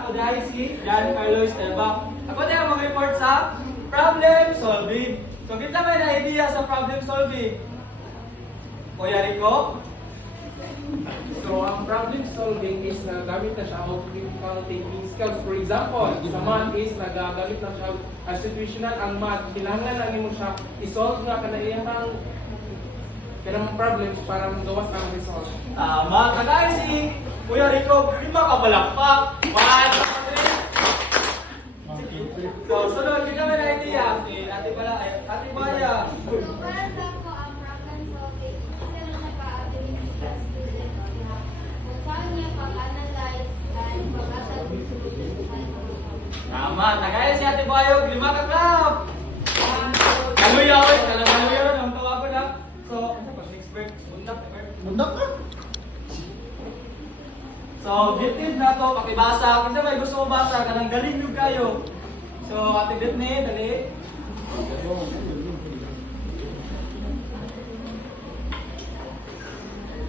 Ako dahil si John Carlos Esteban. Ako din ang mag-report sa problem solving. So kita may na idea sa problem solving. Kuya Rico? So, ang problem solving is nagamit na siya of critical thinking skills. For example, sa math is nagagamit na siya as situational ang math. Kailangan lang mo siya isolve nga kanayang problems para magawas ang result. Tama. Kagaya si Kuya Rico, 5 kabalakpak. 1, 2, 3. So, sunod, kita may na idea. Ate Baya. Para sa ako, ang problem solving, sila naka-ability sa students na kung saan niya pag-analyze at pag-asal ng solution sa problem. Tama. Kagaya si Ate Bayog, 5 ka-clap. Kaluya, oy. Kaluya rin. Ang tawa ko na. So, ano pa? Expert. Bundak ka? So, objective na to, pakibasa. Kung may gusto mo basa, kanang galing nyo kayo. So, Ate Britney, dali.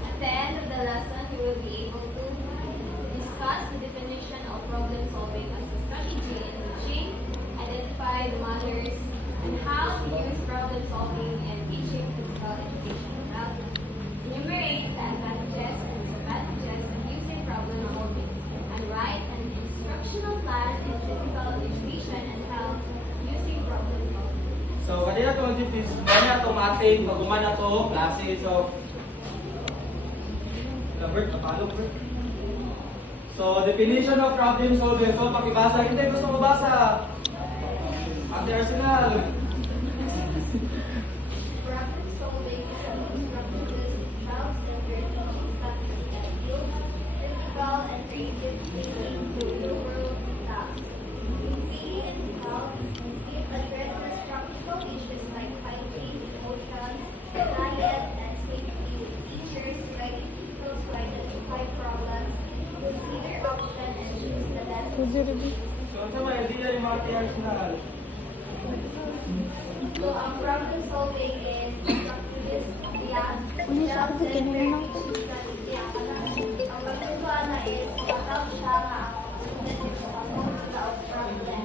At the end of the lesson, we will be able to discuss the definition of problem solving as a strategy in teaching, identify the matters, and how to use problem solving in teaching physical education. Enumerate the advantages and disadvantages of using problem solving, and write an instructional plan in physical education and health using problem solving. So, kanina to, kanya to mating, pag-uman na to, klase. So, Bert, napalo, Bert. So, definition of problem solving. So, pakibasa. Hindi, gusto mo basa. Ate Arsenal. Problem solving is a constructivist, child-centered teaching strategy that builds critical and creative thinking to real-world tasks. Being in health, it addresses practical issues like hygiene, emotions, diet, and safety with teachers guiding pupils to identify problems, consider options, and choose the best solution. So, sa mga idea yung mga Ate Arsenal. So, ang problem solving is constructivist, self-centered teaching strategy. Ang pagtutuan na is matawag siya nga ang student is supposed to of problem.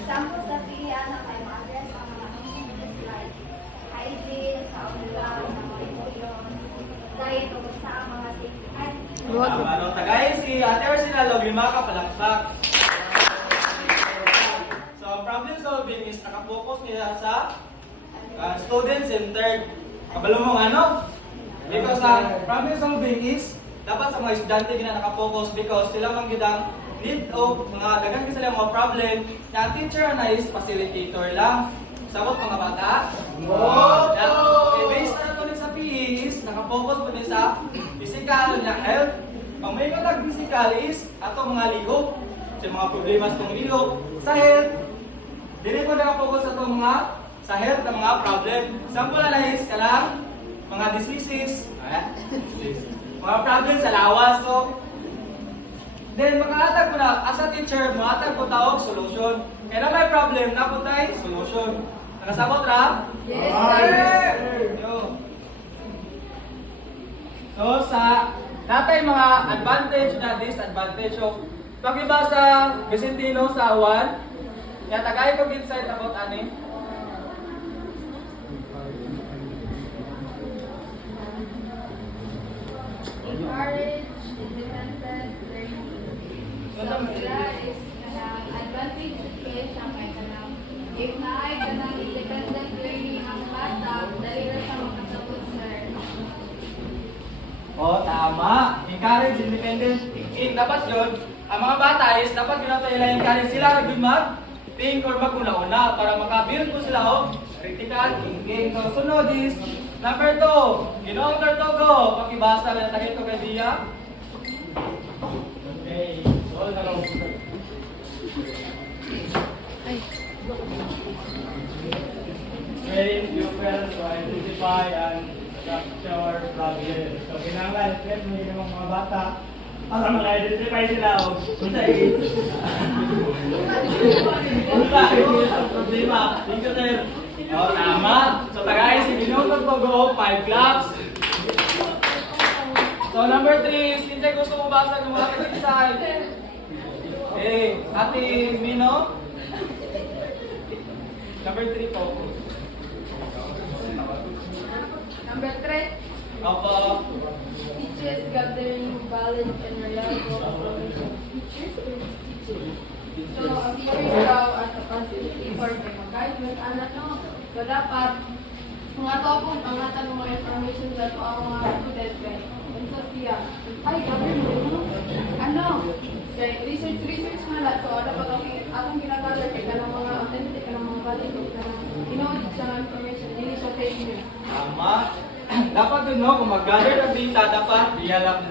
Example sa pilihan na may ma-address ang mga issues like hygiene, sa ulan, sa mga emotion, diet, o sa mga safety items. Tama, no? Tagayin si Ate Arsenal, o 5 ka palakpak. So, problem solving is nakapokus niya sa student-centered. Kabalo mo ano? Because problem solving is dapat sa mga estudyante gina nakapokus because sila man gidang need o mga daghang sila mga problem na ang teacher na is facilitator lang. Sabot mga bata? Okay, based na ito sa PE is nakapokus po niya sa physical na health. Ang may physical is ato mga ligo. Sa mga problema sa itong ligo. Sa health, dili ko nakapokus sa itong mga sa health ng mga problem. Sample na is kalang mga diseases, mga problems sa lawas. So, then makaatag ko na, as a teacher, makaatag ko tawag solution. Kaya na may problem, naputay solution. Nakasabot ra? Yes, sir! Yo. So, sa natay mga advantage na disadvantage. So, pakibasa Vicentino sa 1. Kaya tagay ko insight about ani. Encourage independent learning. So, sila is kanang advantage kaya siya kay kanang if naay kanang independent learning ang bata, dali ra siya makasabot sir. Oh, tama. Encourage independent thinking. Dapat yun, ang mga bata is dapat yun natin nila encourage sila na yun mag-think or maguna-una para makabuild ko sila o critical thinking. So, sunod is number 2. Ginoong Tortogo. Pakibasa na tagay ito kay Dia. Okay. So, nalong. Train pupils to identify and capture problems. So, kinangan, train mo yung mga bata para mag-identify sila o kung sa is. Kung sa is ang problema. Thank you, sir. Oh, tama. So, tagay si Ginong Tortogo, 5 claps. So, number 3 is, hindi gusto mo basa ng mga katigsan. Ate Mino. Number 3 po. Number 3, Opo. teachers gathering valid and reliable information. Teachers or teachers? So, ang teachers daw as a facility for the guidance, anak no. So, dapat, mga topon, ang natanong mga information dahil po ang mga student, kaya, and so siya, ay, gather mo, no? Ano? Kaya, research na lang. So, ano pag akong ginagawa, kaya ka ng mga authentic, ka ng mga valid, ka ng inulit siya ng information, hindi siya fake news. Tama. Dapat yun, no? Kung mag-gather ng data, dapat real lang.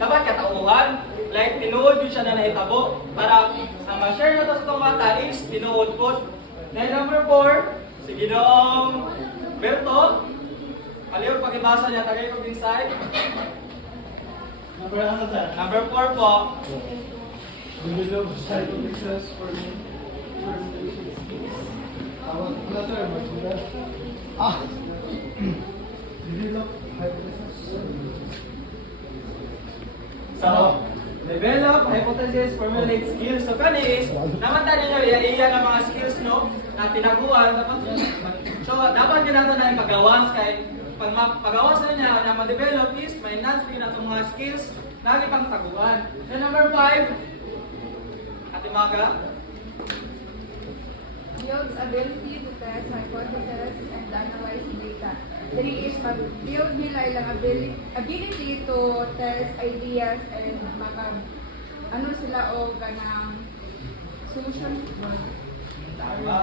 Dapat katauhan. Like, tinuod yun siya na nahitabo. Para ang ma-share na to sa itong bata is tinuod po. Then number 4, si Ginoong Berto. Kaliw, pakibasa niya, tagay ko din side. Number 4 po. Develop psychometrics for me. Develop hypothesis. So, develop, hypothesis, formulate skills. So, kani is, naman tayo nyo, iya ng mga skills, no? Na tinaguan. So, dapat yun nato na yung pagawas. Kaya, pag pagawas na niya, na ma-develop is, may enhance din nato mga skills na pang taguan. Then, number 5, Ate Maga. Builds ability to test hypotheses and analyze data. 3 is build nila ilang ability to test ideas and ano sila o ganang solution. Tama.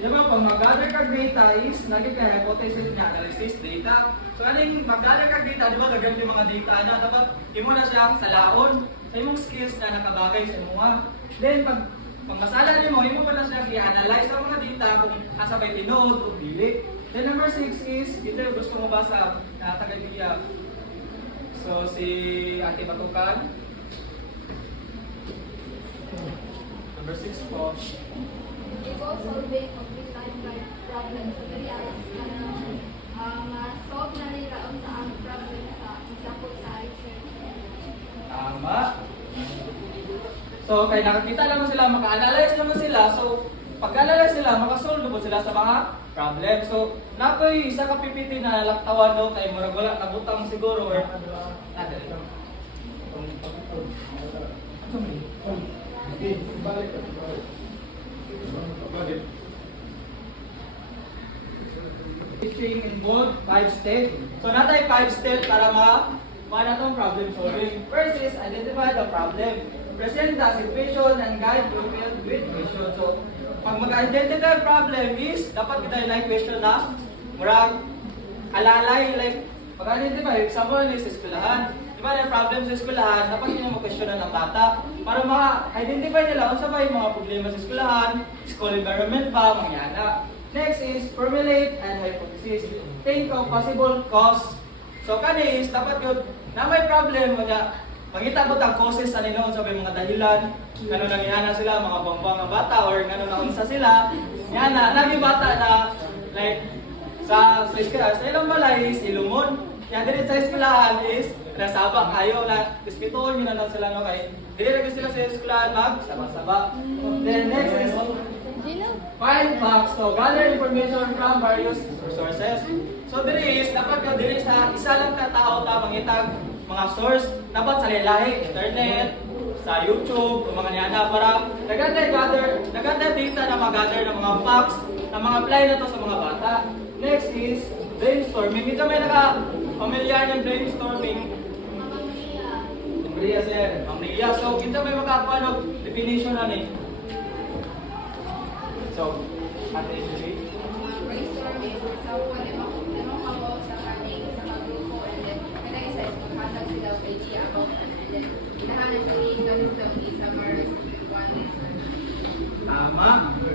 Di ba, pag mag-gather kag data is, naging ka hypothesis niya, analysis, data. So, aning mag-gather kag data, di ba, gagamit yung mga data na, dapat, imo na siya sa laon, sa imong skills na nakabagay sa mga. Then, pag masala niyo mo, imo pa na siya i-analyze ang mga data kung asa ba'y tinood o dili. Then, number 6 is, ito yung gusto mo basa na taga-biya. So, si Ate Batukan. Number 6 po. Able solving of real-time problems. So, very solve na nila ang saan problem sa example sa research. Tama. So, kaya nakakita naman sila, maka-analyze naman sila. So, pag-analyze sila, makasolve naman sila sa mga problem. So, nakoy isa ka PPT na laktawan no, kay murag wala nabutang siguro or Teaching involved 5 steps. So, natay 5 steps para na itong problem solving. First is identify the problem. Present the situation and guide pupil with question. So, pag mag-identify problem is, dapat kita yung question na murag alalay, like, pag-identify, example is sa eskwelahan. Di ba yung problem sa eskwelahan, dapat yun yung mag-questionan ng bata. Para ma-identify nila kung sa ba yung mga problema sa eskwelahan, school environment ba, mangyana. Next is formulate and hypothesis. Think of possible cause. So, kani is, dapat yun, na may problem, kanya, pangita mo ang causes sa nila sa mga dahilan, ngano nangyana sila, mga bambang nga bata, or ngano naunsa sila. Yan na, naging bata na, like, sa eskwelahan, sa ilang balay is ilumon. Yan din sa eskwelahan is, nasaba kayo na, ispitoon nyo na lang sila no kay, hindi na sila sa eskwelahan mag-saba-saba. Then next is, find facts. So, gather information from various sources. So, diri is, dapat ka diri sa isa lang na tao ta mangitag mga source. Dapat sa lilahi, internet, sa YouTube, mga niyana para naganda data na mag-gather ng mga facts na mga apply na to sa mga bata. Next is brainstorming. Ito may naka-familiar ng brainstorming. Maria sir, Maria. So, kita may makakuha ng definition na ni. So, Ate Julie. Brainstorming, for example, tanong ako sa kaning sa mga grupo and then kada isa is maghatag sila of idea about it and then inahanap sa ganito daw i-summarize one lesson. Tama.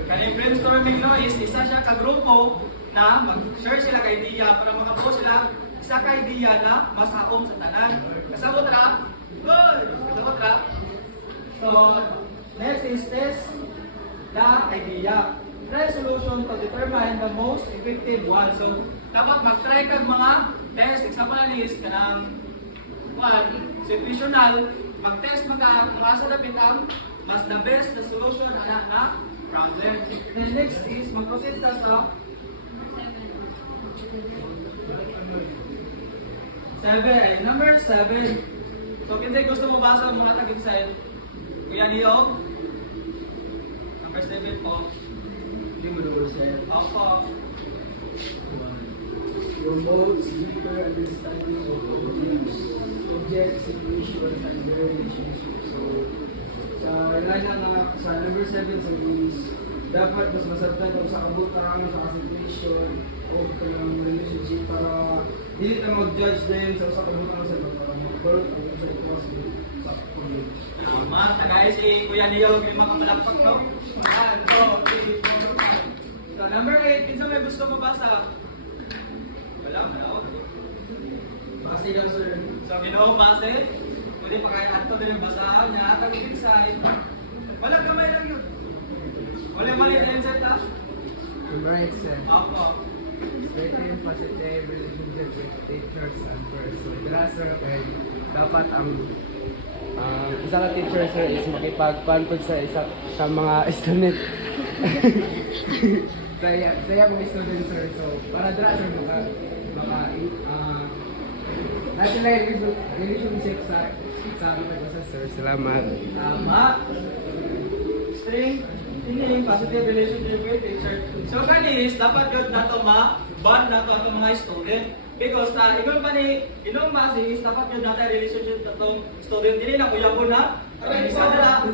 Kaning brainstorming no is isa siya ka grupo na mag-share sila ka idea para makabuo sila isa ka idea na masaom sa tanan. Kasabot ra? Good. Kasabot ra? So, next is test the idea. Try solution to determine the most effective one. So, dapat mag-try kag mga test. Example na is kanang situational mag-test maka kung asa lapit ang mas the best na solution na problem. Then next is mag-proceed ka sa 7. Number 7. So kinsa gusto mo basa ang mga tag-inside? Kuya Leo? Number 7 po. Hindi mo naman sir. Opo. Promotes deeper understanding of objects, situations, and their relationships. So, sa number 7 sa is dapat mas masabtan kung sa abot karami sa situation o ng relationship para hindi na mag-judge din sa kabut ng sa para mag-work o sa ito sa community. Tama. Tagay si Kuya Leo yung mga kapalakpak, no? 1, 2, 3, 4, 5. So number 8, kinsa may gusto mo basa? Wala, no? Kasi lang sir, So, ginawa base, pwede pa kayo ato din yung basahan niya, tag-inside. Wala gamay lang yun. Wala mali na inside ha? Right, sir. Opo. Straighten positive relationship with teachers and first. So, dira, sir, kay dapat ang isa ka teacher, sir, is makipag-concord sa mga student. Saya mga student, sir. So, para dira, sir, natin lang yung relationship sa sir. Salamat. Tama. String, ini positive relationship with teacher. So kanis, dapat yun na ito ma-bond na ito ang mga student. Because ikon pa ni, inong masis, dapat yun natin relationship na itong student. Hindi na kuyabon na. Isa na lang.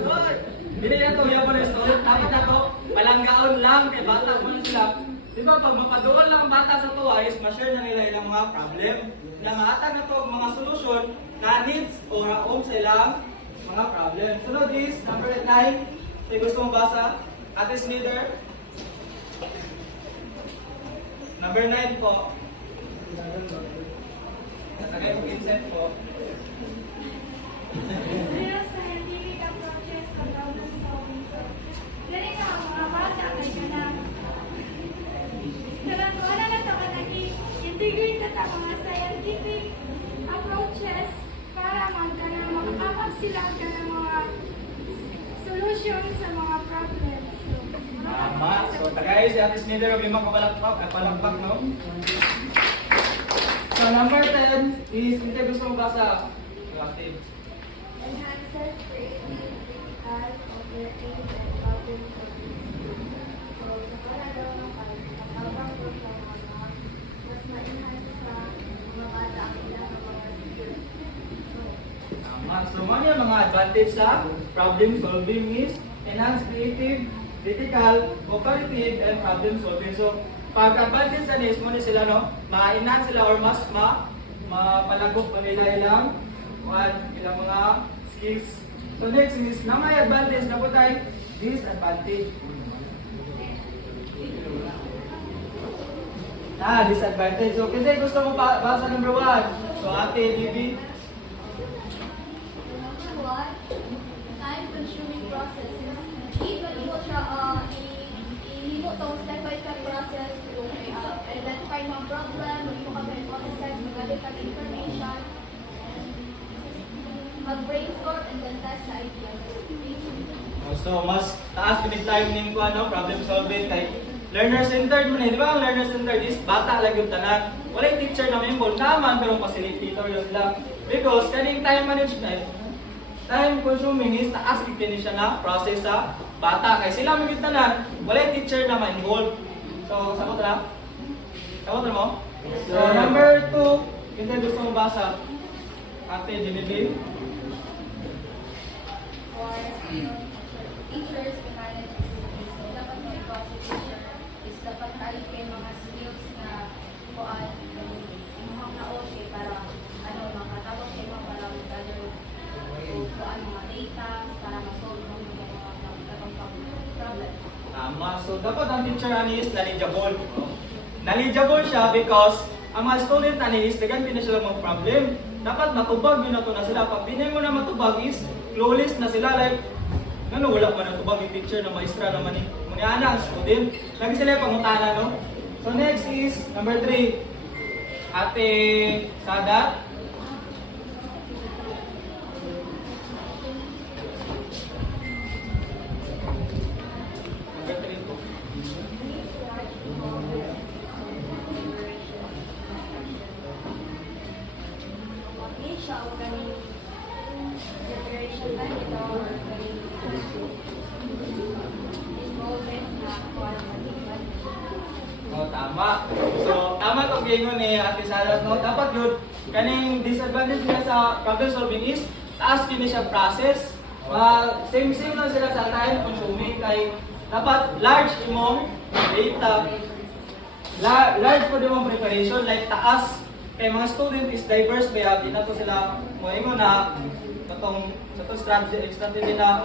Hindi na ito kuyabon na student. Dapat na ito, palanggaon lang. Kaya bata mo na sila. Di ba, pag mapaduol lang ang bata sa tuwa is ma-share na nila ilang mga problem. Na maatag na ito mga solusyon na needs o raong sa ilang mga problem. Sunod is, number 9. May gusto mong basa? Ate Smither? Number 9 po. Natagay po Vincent po. Real scientific approaches to problem solving. So, ganito ang mga bata kay ganang. Pero kung ano na ito integrate na ito mga scientific approaches para makakapag sila ka ng mga solution sa mga problems. So, Tama. So, tagay si Ate Smither, may mga palakpak, no? So, number 10 is, hindi gusto mong basa. Active. Enhances creative, critical, operative, and problem solving. So, sa kalagaw ng pagkakabang ko sa mga mas ma-enhance sa mga bata ang ilang mga skills. So, Tama. So, mga advantage sa problem solving is enhance creative, critical, operative, and problem solving. So, pag-advantage sa NIS mo sila, no? Ma-enhance sila or mas mapalagok pa nila ilang mga skills. So, next is, na may advantage na po tayo, disadvantage. Disadvantage. So, kasi gusto mo basa number 1. So, Ate Libby. number 1, time-consuming processes. Even mo siya, ihimo tong step-by-step process to identify mga problem, mo ka hypothesize, magalit ang information, mag-brainstorm, and then test the idea. So, mas taas pinag-time ning ko, problem solving kay learner-centered man eh. Di ba ang learner-centered is bata lang yung tanan. Wala yung teacher na may involved naman, pero facilitator yun lang. Because kaning time management, time consuming is taas kipini siya na process sa bata. Kaya sila may tanan, wala yung teacher na may involved. So, sabot na? Sabot na mo? So, number 2, hindi gusto mo basa. Ate Genevieve. Or teachers to manage students. So, dapat may constitution is dapat tayo kayo mga skills na kuan imuhang na okay para makatapos kayo mga para gather kuan mga data para ma-solve mo yung mga problem. Tama. So, dapat ang teacher ani is knowledgeable. Knowledgeable siya because ang mga student ani is dagan din sila mga problem. Dapat matubag yun na to na sila. Pag pinay mo na matubag is clueless na sila. Like, wala man natubag yung teacher na maestra naman ni Muniana, ang student. Lagi sila yung pangutana, no? So, next is number 3. Ate Sada. Tama. So, tama itong gingon ni Ate Sarah, no? Dapat yun, kaning disadvantage niya sa problem solving is, taas yun siya process. Same lang sila sa time consuming kay dapat large imong data. Large po imong preparation, like taas. Kay mga student is diverse, kaya di na to sila moingon na katong strategy na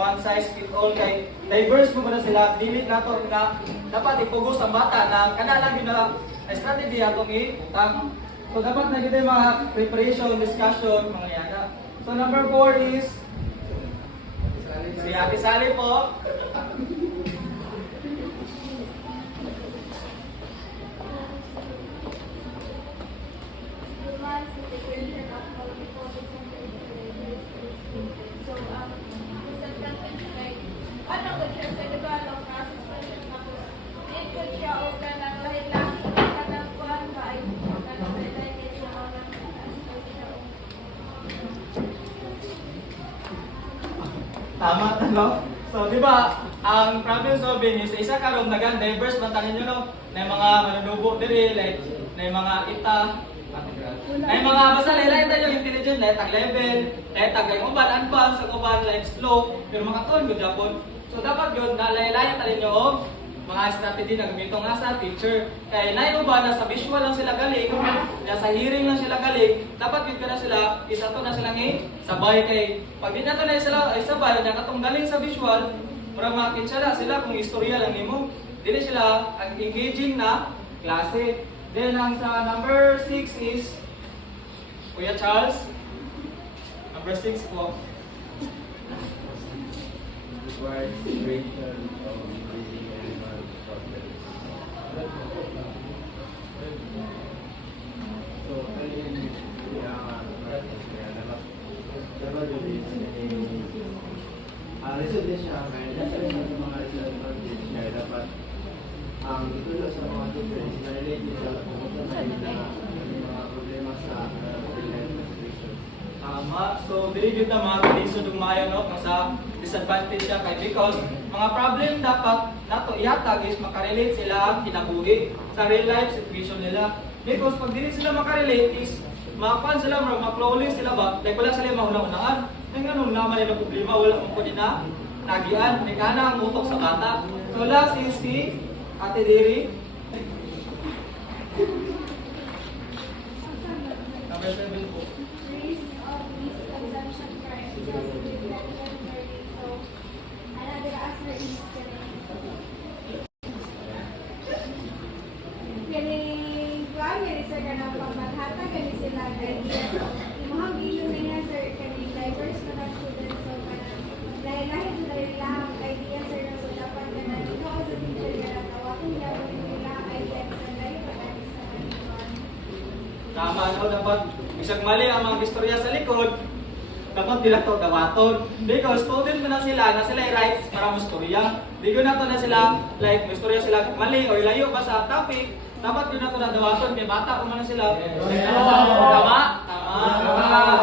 one size fit all kay diverse mo na sila dili nato na dapat i-focus ang bata na kana lang yun na strategy atong i-utang. So dapat na gid mga preparation, discussion, mga yana. So number 4 is si Ate Sally po. Demands integration of multiple different integrated systems. So, disadvantage like, ano ko siya sa develop process pa siya tapos ito siya o kanang lahi-lahi kanang kuhan ba ay kanang lahi-lahi siya o Tama no? So di ba, ang problem solving is isa karon nagan diverse man tanin no, na mga manunubo diri like na mga ita ay mga basta lain tayo intelligent like tag level, like tag like uban advance, ug uban like slow, pero makatuon gud japon. So dapat yun na lain tanin nyo mga strategy na gamiton nga sa teacher. Kay naay uban na sa visual lang sila galing, na sa hearing lang sila galing, dapat yun na sila isa to na sila sabay kay pag di na to na sila ay sabay na katong galing sa visual, mura makinsala sila kung istorya lang nimo. Dili sila ang engaging na klase. Then ang sa number 6 is Kuya Charles. Number 6 po. Requires creation of increasing everyone's problems. So, ayun dapat yun is result din siya, kaya nasa mga result din siya, dapat ang itulo sa mga students na related sa mga problema sa situation. Tama. So, dili gyud na mga kalisod ug maayo no kung sa disadvantage siya kay because mga problem dapat nato ihatag is makarelate sila ang kinabuhi sa real life situation nila. Because pag dili sila makarelate is makuan sila ma-flawless sila ba? Like wala sila mahuna-hunaan. Ay ganun naman nila problema wala mo ko na nagian, may kana ang utok sa bata. So last is si Ate Diri. Number 7 po. Risk of misconception for self-development learning. So, another answer is kining primary sir ka ng paghatag kani sila idea. Imong giyon niya sir kani diverse na students so kanang lahi-lahi nila ang idea sir so dapat kanang ito as a teacher ka tawagin niya nila idea sa lahi pagani sa kanang Tama no, dapat isang mali ang mga istorya sa likod. Dapat nila to dawaton. Because student na sila rights para mo istorya. Di ko na to na sila, like, mo istorya sila mali o layo ba sa topic. Dapat yun na to na dawaton. Kaya bata ko man sila. Tama?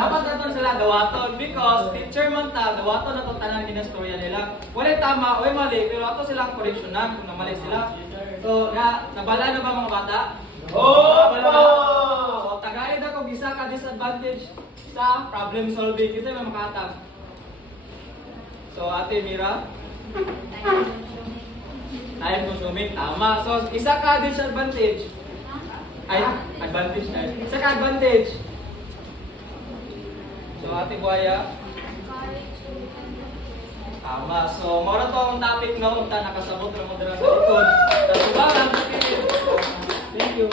Dapat na to sila dawaton. Because teacher man ta, dawaton na to tanan ginastorya nila. Wala tama o mali, pero ato silang correctionan kung namali sila. So, nabala na ba mga bata? So, tagay na kung isa ka disadvantage sa problem solving. Ito yung makatag. So, Ate Mira, time consuming. Tama. So, isa ka disadvantage. Ay, advantage na. Isa ka advantage. So, Ate Buaya, tama. So, mora to ang topic no, unta nakasabot ng modera sa likod. Tatubaran sa pilit. Thank you.